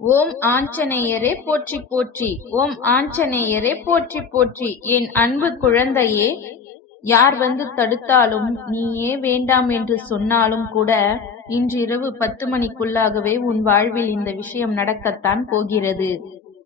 ஓம் ஆஞ்சநேயரே போற்றி போற்றி. ஓம் ஆஞ்சநேயரே போற்றி போற்றி. என் அன்பு குழந்தையே யார் வந்து தடுத்தாலும் நீயே வேண்டாம் என்று சொன்னாலும் கூட இன்றிரவு பத்து மணிக்குள்ளாகவே உன் வாழ்வில் இந்த விஷயம் நடக்கத்தான் போகிறது.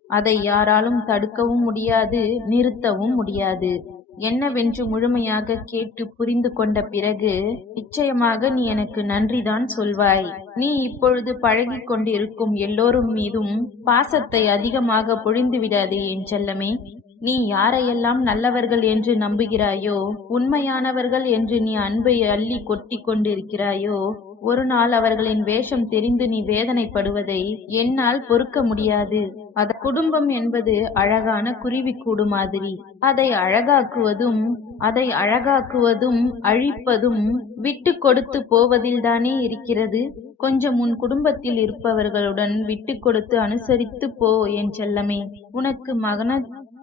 அதை யாராலும் தடுக்கவும் முடியாது நிறுத்தவும் முடியாது. என்னவென்று முழுமையாக கேட்டு புரிந்து கொண்ட பிறகு நிச்சயமாக நீ எனக்கு நன்றிதான் சொல்வாய். நீ இப்பொழுது பழகி கொண்டிருக்கும் எல்லோரும் மீதும் பாசத்தை அதிகமாக பொழிந்துவிடாதே என் செல்லமே. நீ யாரையெல்லாம் நல்லவர்கள் என்று நம்புகிறாயோ உண்மையானவர்கள் என்று நீ அன்பை அள்ளி கொட்டி கொண்டிருக்கிறாயோ ஒரு நாள் அவர்களின் வேஷம் தெரிந்து நீ வேதனைப்படுவதை என்னால் பொறுக்க முடியாது. அத குடும்பம் என்பது அழகான குருவிக்கூடு மாதிரி. அதை அழகாக்குவதும் அதை அழகாக்குவதும் அழிப்பதும் விட்டு கொடுத்து போவதில்தானே இருக்கிறது. கொஞ்சம் உன் குடும்பத்தில் இருப்பவர்களுடன் விட்டு கொடுத்து அனுசரித்து போ என் செல்லமே. உனக்கு மகன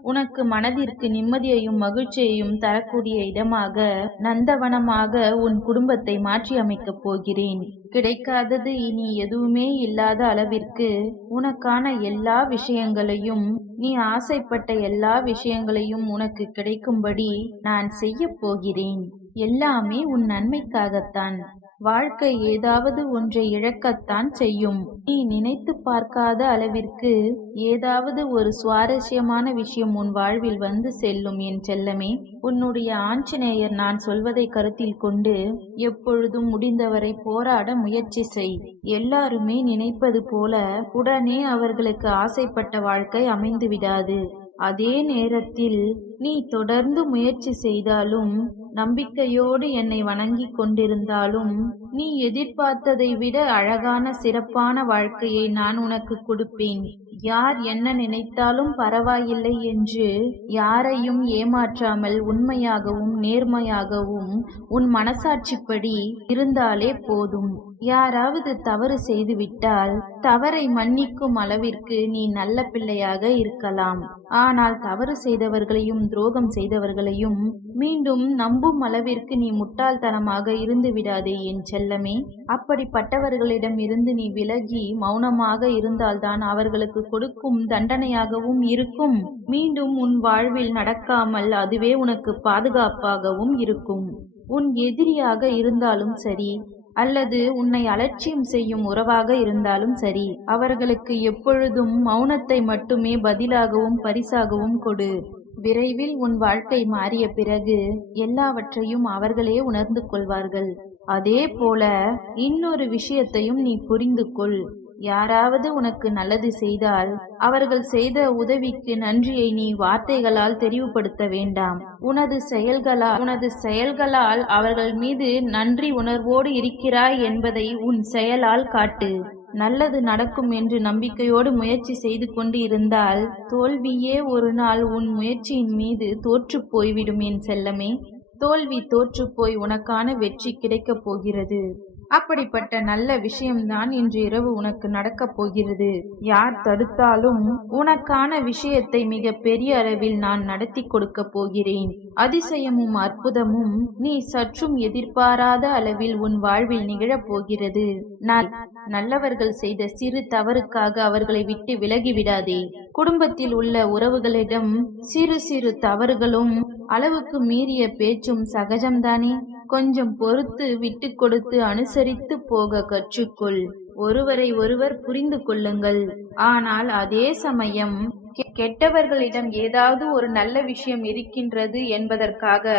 உனக்கு மனதிற்கு நிம்மதியையும் மகிழ்ச்சியையும் தரக்கூடிய இடமாக நந்தவனமாக உன் குடும்பத்தை மாற்றி அமைக்கப் போகிறேன். கிடைக்காதது இனி எதுவுமே இல்லாத அளவிற்கு உனக்கான எல்லா விஷயங்களையும் நீ ஆசைப்பட்ட எல்லா விஷயங்களையும் உனக்கு கிடைக்கும்படி நான் செய்ய போகிறேன். எல்லாமே உன் நன்மைக்காகத்தான். வாழ்க்கை ஏதாவது ஒன்றை இழக்கத்தான் செய்யும். நீ நினைத்து பார்க்காத அளவிற்கு ஏதாவது ஒரு சுவாரஸ்யமான விஷயம் உன் வாழ்வில் வந்து செல்லும் என் செல்லமே. உன்னுடைய ஆஞ்சநேயர் நான் சொல்வதை கருத்தில் கொண்டு எப்பொழுதும் முடிந்தவரை போராட முயற்சி செய். எல்லாருமே நினைப்பது போல உடனே அவர்களுக்கு ஆசைப்பட்ட வாழ்க்கை அமைந்து விடாது அதே நேரத்தில் நீ தொடர்ந்து முயற்சி செய்தாலும் நம்பிக்கையோடு என்னை வணங்கிக் கொண்டிருந்தாலும் நீ எதிர்பார்த்ததை விட அழகான சிறப்பான வாழ்க்கையை நான் உனக்கு கொடுப்பேன். யார் என்ன நினைத்தாலும் பரவாயில்லை என்று யாரையும் ஏமாற்றாமல் உண்மையாகவும் நேர்மையாகவும் உன் மனசாட்சிப்படி இருந்தாலே போதும். யாராவது தவறு செய்துவிட்டால் தவறை மன்னிக்கும் அளவிற்கு நீ நல்ல பிள்ளையாக இருக்கலாம். ஆனால் தவறு செய்தவர்களையும் துரோகம் செய்தவர்களையும் மீண்டும் நம்பும் அளவிற்கு நீ முட்டாள்தனமாக இருந்து விடாதே என் செல்லமே. அப்படிப்பட்டவர்களிடம் இருந்து நீ விலகி மௌனமாக இருந்தால்தான் அவர்களுக்கு கொடுக்கும் தண்டனையாகவும் இருக்கும். மீண்டும் உன் வாழ்வில் நடக்காமல் அதுவே உனக்கு பாதுகாப்பாகவும் இருக்கும். உன் எதிரியாக இருந்தாலும் சரி அல்லது உன்னை அலட்சியம் செய்யும் உறவாக இருந்தாலும் சரி அவர்களுக்கு எப்பொழுதும் மௌனத்தை மட்டுமே பதிலாகவும் பரிசாகவும் கொடு. விரைவில் உன் வாழ்க்கை மாறிய பிறகு எல்லாவற்றையும் அவர்களே உணர்ந்து கொள்வார்கள். அதே போல இன்னொரு விஷயத்தையும் நீ புரிந்து கொள். யாராவது உனக்கு நல்லது செய்தால் அவர்கள் செய்த உதவிக்கு நன்றியை நீ வார்த்தைகளால் தெரிவுபடுத்த வேண்டாம். உனது செயல்களால் உனது செயல்களால் அவர்கள் மீது நன்றி உணர்வோடு இருக்கிறாய் என்பதை உன் செயலால் காட்டு. நல்லது நடக்கும் என்று நம்பிக்கையோடு முயற்சி செய்து கொண்டு இருந்தால் தோல்வியே ஒரு நாள் உன் முயற்சியின் மீது தோற்று போய்விடும் என் செல்லமே. தோல்வி தோற்று போய் உனக்கான வெற்றி கிடைக்கப் போகிறது. அப்படிப்பட்ட நல்ல விஷயம்தான் இன்று இரவு உனக்கு நடக்கப் போகிறது. யார் தடுத்தாலும் உனக்கான விஷயத்தை மிக பெரிய அளவில் நான் நடத்தி கொடுக்க போகிறேன். அதிசயமும் அற்புதமும் நீ சற்றும் எதிர்பாராத அளவில் உன் வாழ்வில் நிகழப் போகிறது. நான் நல்லவர்கள் செய்த சிறு தவறுக்காக அவர்களை விட்டு விலகிவிடாதே. குடும்பத்தில் உள்ள உறவுகளிடம் சிறு சிறு தவறுகளும் அளவுக்கு மீறிய பேச்சும் சகஜம்தானே? கொஞ்சம் பொறுத்து விட்டு கொடுத்து அனுசரித்து போக கற்றுக்கொள். ஒருவரை ஒருவர் புரிந்து கொள்ளுங்கள். ஆனால் அதே சமயம் கெட்டவர்களிடம் ஏதாவது ஒரு நல்ல விஷயம் இருக்கின்றது என்பதற்காக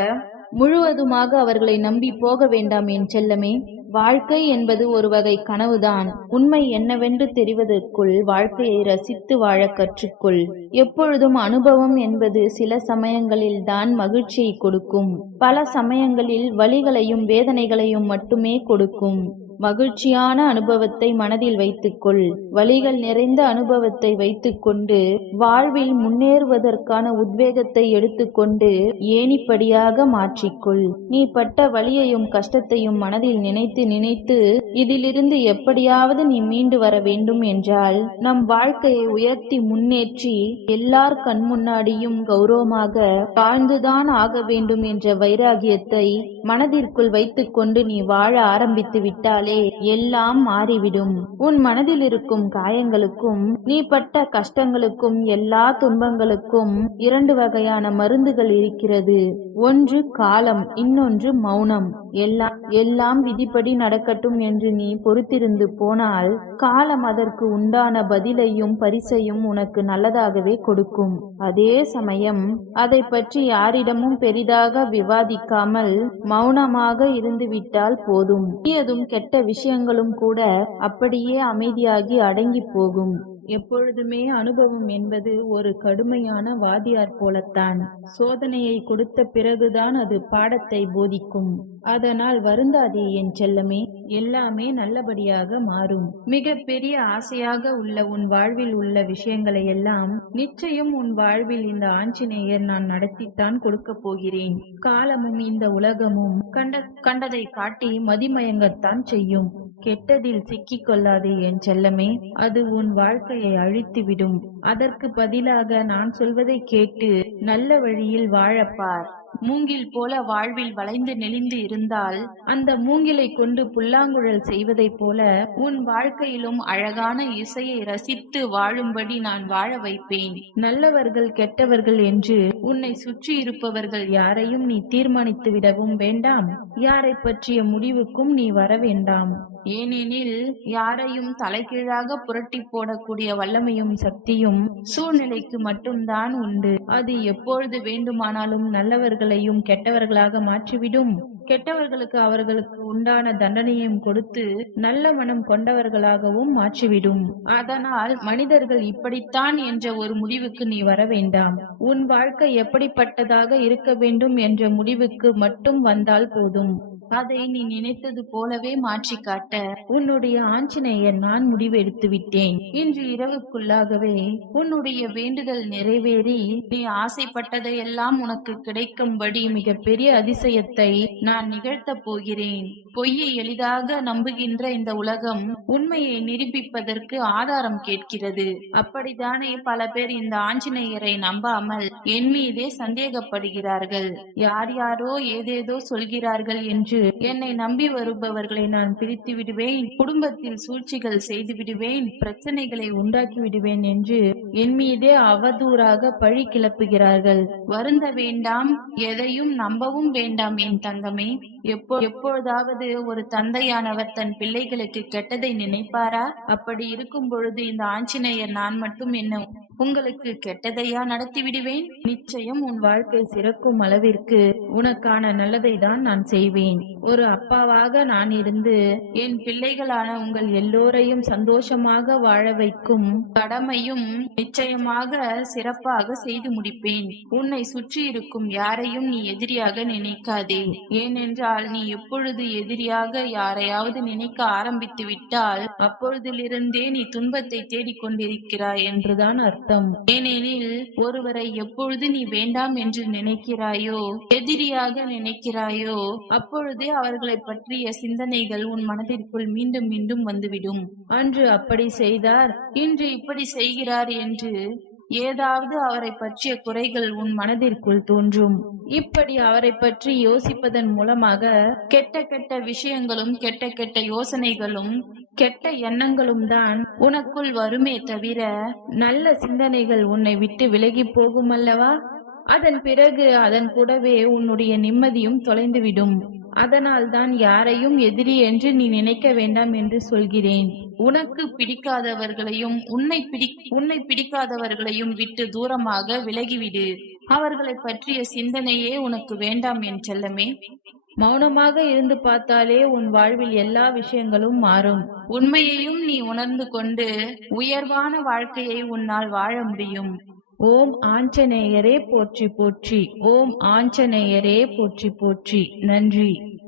முழுவதுமாக அவர்களை நம்பி போக வேண்டாம் என் செல்லமே. வாழ்க்கை என்பது ஒரு வகை கனவுதான். உண்மை என்னவென்று தெரிவதற்குள் வாழ்க்கையை ரசித்து வாழ கற்றுக்கொள். எப்பொழுதும் அனுபவம் என்பது சில சமயங்களில் தான் மகிழ்ச்சியை கொடுக்கும். பல சமயங்களில் வழிகளையும் வேதனைகளையும் மட்டுமே கொடுக்கும். மகிழ்ச்சியான அனுபவத்தை மனதில் வைத்துக்கொள். வழிகள் நிறைந்த அனுபவத்தை வைத்துக்கொண்டு வாழ்வில் முன்னேறுவதற்கான உத்வேகத்தை எடுத்துக்கொண்டு ஏணிப்படியாக மாற்றிக்கொள். நீ பட்ட வழியையும் கஷ்டத்தையும் மனதில் நினைத்து நினைத்து இதிலிருந்து எப்படியாவது நீ மீண்டு வர வேண்டும் என்றால் நம் வாழ்க்கையை உயர்த்தி முன்னேற்றி எல்லார் கண் முன்னாடியும் கௌரவமாக வாழ்ந்துதான் ஆக வேண்டும் என்ற வைராகியத்தை மனதிற்குள் வைத்துக்கொண்டு நீ வாழ ஆரம்பித்து விட்டாலே விட்டாலே எல்லாம் மாறிவிடும். உன் மனதில் இருக்கும் காயங்களுக்கும் நீ பட்ட கஷ்டங்களுக்கும் எல்லா துன்பங்களுக்கும் இரண்டு வகையான மருந்துகள் இருக்கிறது. ஒன்று காலம் இன்னொன்று மௌனம். எல்லாம் எல்லாம் விதிப்படி நடக்கட்டும் என்று நீ பொறுத்திருந்து போனால் காலம் அதற்கு உண்டான பதிலையும் பரிசையும் உனக்கு நல்லதாகவே கொடுக்கும். அதே சமயம் அதை பற்றி யாரிடமும் பெரிதாக விவாதிக்காமல் மௌனமாக இருந்துவிட்டால் போதும். தீயதும் கெட்ட விஷயங்களும் கூட அப்படியே அமைதியாகி அடங்கி போகும். எப்பொழுதுமே அனுபவம் என்பது ஒரு கடுமையான வாதியார் போலத்தான். சோதனையை கொடுத்த பிறகுதான் அது பாடத்தை போதிக்கும். அதனால் வருந்தாதே என் செல்லமே எல்லாமே நல்லபடியாக மாறும். மிக பெரிய ஆசையாக உள்ள உன் வாழ்வில் உள்ள விஷயங்களை எல்லாம் நிச்சயம் உன் வாழ்வில் இந்த ஆஞ்சநேயர் நான் நடத்தித்தான் கொடுக்க போகிறேன். காலமும் இந்த உலகமும் கண்ட கண்டதை காட்டி மதிமயங்கத்தான் செய்யும். கெட்டதில் சிக்கிக் கொள்ளாதே என் செல்லமே அது உன் வாழ்க்கை வாழ்க்கையை அழித்துவிடும். அதற்கு பதிலாக நான் சொல்வதை கேட்டு நல்ல வழியில் வாழப்பார். மூங்கில் போல வாழ்வில் வளைந்து நெளிந்து இருந்தால் அந்த மூங்கிலை கொண்டு புல்லாங்குழல் செய்வதைப் போல உன் வாழ்க்கையிலும் அழகான இசையை ரசித்து வாழும்படி நான் வாழ வைப்பேன். நல்லவர்கள் கெட்டவர்கள் என்று உன்னை சுற்றி இருப்பவர்கள் யாரையும் நீ தீர்மானித்து விடவும் வேண்டாம். யாரை பற்றிய முடிவுக்கும் நீ வர வேண்டாம் ஏனெனில் யாரையும் தலைகீழாக புரட்டி போடக்கூடிய வல்லமையும் சக்தியும் சூழ்நிலைக்கு மட்டும்தான் உண்டு. அது எப்பொழுது வேண்டுமானாலும் நல்லவர்களையும் கெட்டவர்களாக மாற்றிவிடும். கெட்டவர்களுக்கு அவர்களுக்கு உண்டான தண்டனையும் கொடுத்து நல்ல மனம் கொண்டவர்களாகவும் மாற்றிவிடும். அதனால் மனிதர்கள் இப்படித்தான் என்ற ஒரு முடிவுக்கு நீ வர வேண்டாம். உன் வாழ்க்கை எப்படிப்பட்டதாக இருக்க வேண்டும் என்ற முடிவுக்கு மட்டும் வந்தால் போதும். அதை நீ நினைத்தது போலவே மாற்றி காட்ட உன்னுடைய ஆஞ்சநேயர் நான் முடிவெடுத்து விட்டேன். இன்று இரவுக்குள்ளாகவே உன்னுடைய வேண்டுதல் நிறைவேறி நீ ஆசைப்பட்டதையெல்லாம் உனக்கு கிடைக்கும்படி மிகப்பெரிய அதிசயத்தை நான் நிகழ்த்தப் போகிறேன். பொய்யை எளிதாக நம்புகின்ற இந்த உலகம் உண்மையை நிரூபிப்பதற்கு ஆதாரம் கேட்கிறது. அப்படித்தானே பல பேர் இந்த ஆஞ்சநேயரை நம்பாமல் என் மீதே சந்தேகப்படுகிறார்கள். யார் யாரோ ஏதேதோ சொல்கிறார்கள் என்று என்னை நம்பி வருபவர்களை நான் பிரித்து விடுவேன். குடும்பத்தில் சூழ்ச்சிகள் செய்து விடுவேன். பிரச்சனைகளை உண்டாக்கி விடுவேன் என்று என் மீதே அவதூறாக பழி கிளப்புகிறார்கள். வருந்த வேண்டாம். எதையும் நம்பவும் வேண்டாம் என் தங்கமே. எப்போ எப்பொழுதாவது ஒரு தந்தையானவர் தன் பிள்ளைகளுக்கு கெட்டதை நினைப்பாரா? அப்படி இருக்கும் பொழுது இந்த ஆஞ்சநேயர் நான் மட்டும் என்ன உங்களுக்கு கெட்டதையா நடத்தி விடுவேன் நிச்சயம் உன் வாழ்க்கை சிறக்கும் அளவிற்கு உனக்கான நல்லதை தான் நான் செய்வேன். ஒரு அப்பாவாக நான் இருந்து என் பிள்ளைகளான உங்கள் எல்லோரையும் சந்தோஷமாக வாழ வைக்கும் கடமையும் நிச்சயமாக சிறப்பாக செய்து முடிப்பேன். உன்னை சுற்றி இருக்கும் யாரையும் நீ எதிரியாக நினைக்காதே. ஏனென்றால் நீ எப்பொழுது எதிரியாக யாரையாவது நினைக்க ஆரம்பித்து விட்டால் அப்பொழுதிலிருந்தே நீ துன்பத்தை தேடிக் கொண்டிருக்கிறாய் என்றுதான் அர்த்தம். ஏனெனில் ஒருவரை எப்பொழுது நீ வேண்டாம் என்று நினைக்கிறாயோ எதிரியாக நினைக்கிறாயோ அப்பொழுதே அவர்களை பற்றிய சிந்தனைகள் உன் மனதிற்குள் மீண்டும் மீண்டும் வந்துவிடும். அன்று அப்படி செய்தார் இன்று இப்படி செய்கிறார் என்று ஏதாவது அவரை பற்றிய குறைகள் உன் மனதிற்குள் தோன்றும். இப்படி அவரை பற்றி யோசிப்பதன் மூலமாக கெட்ட கெட்ட விஷயங்களும் கெட்ட கெட்ட யோசனைகளும் கெட்ட எண்ணங்களும் தான் உனக்குள் வருமே தவிர நல்ல சிந்தனைகள் உன்னை விட்டு விலகி போகும் அல்லவா அதன் பிறகு அதன் கூடவே உன்னுடைய நிம்மதியும் தொலைந்துவிடும். அதனால் தான் யாரையும் எதிரி என்று நீ நினைக்க வேண்டாம் என்று சொல்கிறேன். உனக்கு பிடிக்காதவர்களையும் உன்னை பிடி உன்னை பிடிக்காதவர்களையும் விட்டு தூரமாக விலகிவிடு. அவர்களை பற்றிய சிந்தனையே உனக்கு வேண்டாம் என் செல்லமே. மௌனமாக இருந்து பார்த்தாலே உன் வாழ்வில் எல்லா விஷயங்களும் மாறும். உண்மையையும் நீ உணர்ந்து கொண்டு உயர்வான வாழ்க்கையை உன்னால் வாழ முடியும். ஓம் ஆஞ்சநேயரே போற்றி போற்றி. ஓம் ஆஞ்சநேயரே போற்றி போற்றி. நன்றி.